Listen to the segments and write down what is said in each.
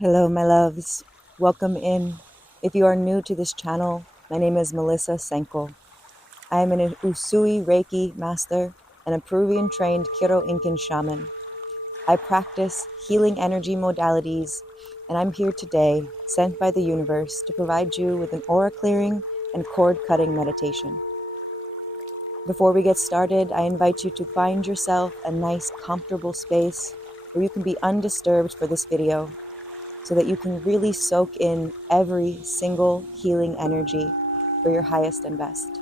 Hello, my loves. Welcome in. If you are new to this channel, my name is Melissa Senkel. I am an Usui Reiki master and a Peruvian trained Kiro Incan shaman. I practice healing energy modalities, and I'm here today, sent by the universe, to provide you with an aura clearing and cord cutting meditation. Before we get started, I invite you to find yourself a nice, comfortable space where you can be undisturbed for this video, so that you can really soak in every single healing energy for your highest and best.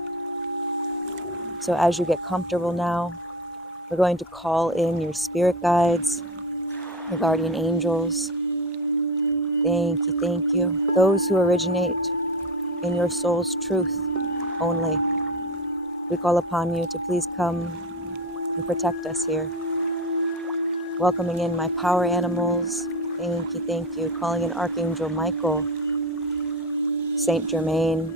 So as you get comfortable now, we're going to call in your spirit guides, your guardian angels. Thank you, thank you. Those who originate in your soul's truth only. We call upon you to please come and protect us here. Welcoming in my power animals. Thank you, thank you. Calling in Archangel Michael, Saint Germain,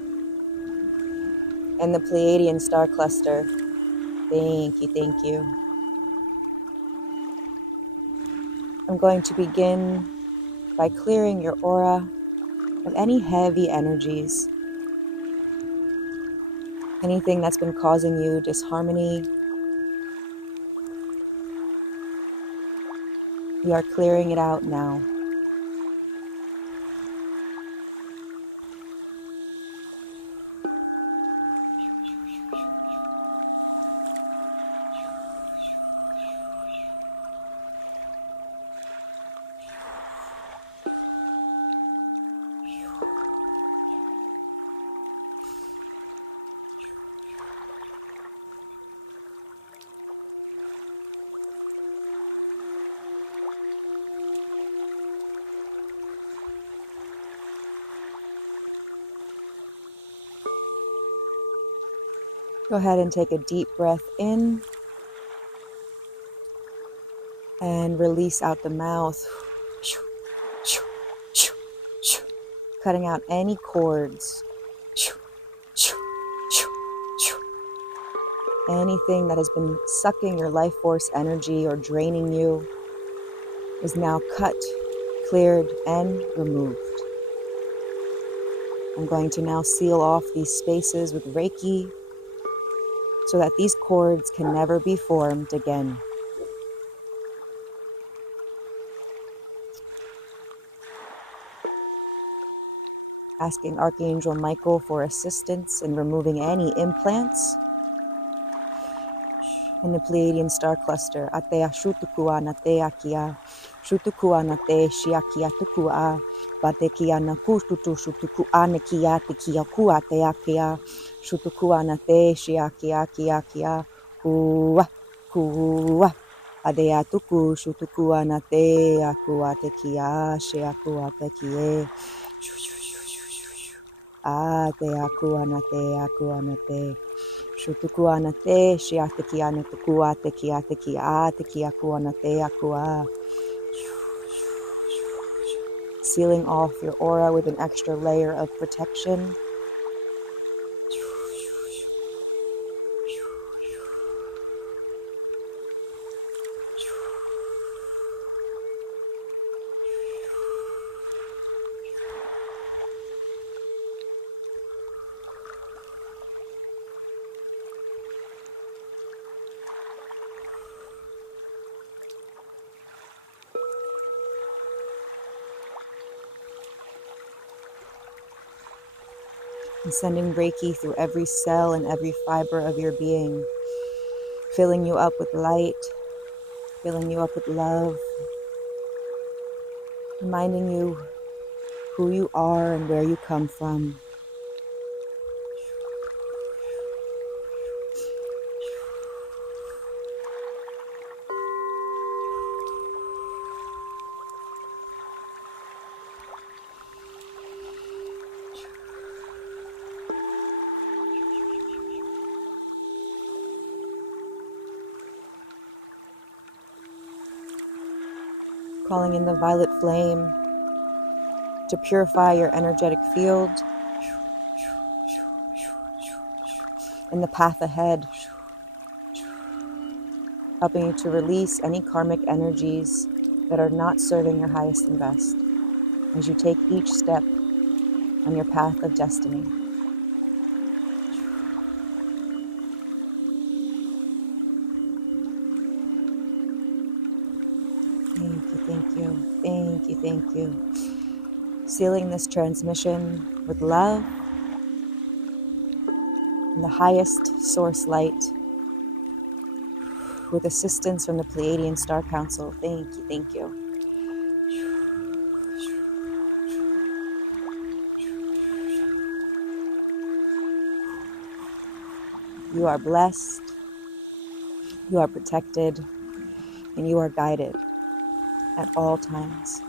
and the Pleiadian star cluster. Thank you, thank you. I'm going to begin by clearing your aura of any heavy energies, anything that's been causing you disharmony. We are clearing it out now. Go ahead and take a deep breath in and release out the mouth, cutting out any cords, anything that has been sucking your life force energy or draining you is now cut, cleared, and removed. I'm going to now seal off these spaces with Reiki so that these cords can never be formed again. Asking Archangel Michael for assistance in removing any implants in the Pleiadian star cluster. Atea shutukua natea kia, shutukua nate shiakia tukua, batekia na kustutu shutukua nekia tekia kua teakia, shutukua nate shiakia kia kia, kua, kua. Adea tuku shutukua nate akua tekia shiakua tekie. Atea kuanate akuanate. Shutukuanate, shiatekiana tukuate kiate kiate kiakuanate akua. Sealing off your aura with an extra layer of protection. And sending Reiki through every cell and every fiber of your being, filling you up with light, filling you up with love, reminding you who you are and where you come from. Calling in the violet flame to purify your energetic field and the path ahead, helping you to release any karmic energies that are not serving your highest and best. as you take each step on your path of destiny. Thank you, thank you, thank you, thank you. Sealing this transmission with love and the highest source light, with assistance from the Pleiadian Star Council. Thank you, thank you. You are blessed, you are protected, and you are guided at all times.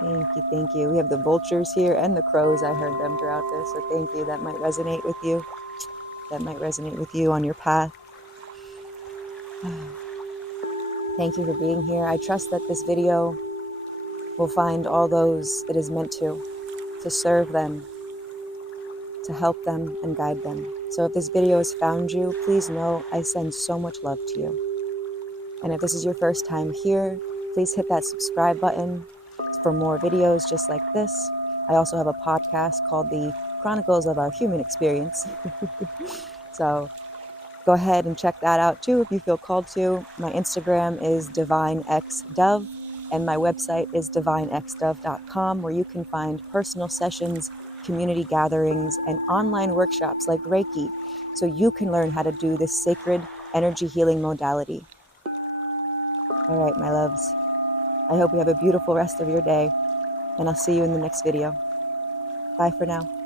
Thank you, thank you. We have the vultures here and the crows. I heard them throughout this, so thank you. That might resonate with you. That might resonate with you on your path. Thank you for being here. I trust that this video will find all those it is meant to serve them, to help them and guide them. So if this video has found you, please know I send so much love to you. And if this is your first time here, please hit that subscribe button for more videos just like this. I also have a podcast called The Chronicles of Our Human Experience. So go ahead and check that out too if you feel called to. My Instagram is divinexdove, and my website is divinexdove.com, where you can find personal sessions, community gatherings, and online workshops like Reiki, so you can learn how to do this sacred energy healing modality. All right, my loves, I hope you have a beautiful rest of your day, and I'll see you in the next video. Bye for now.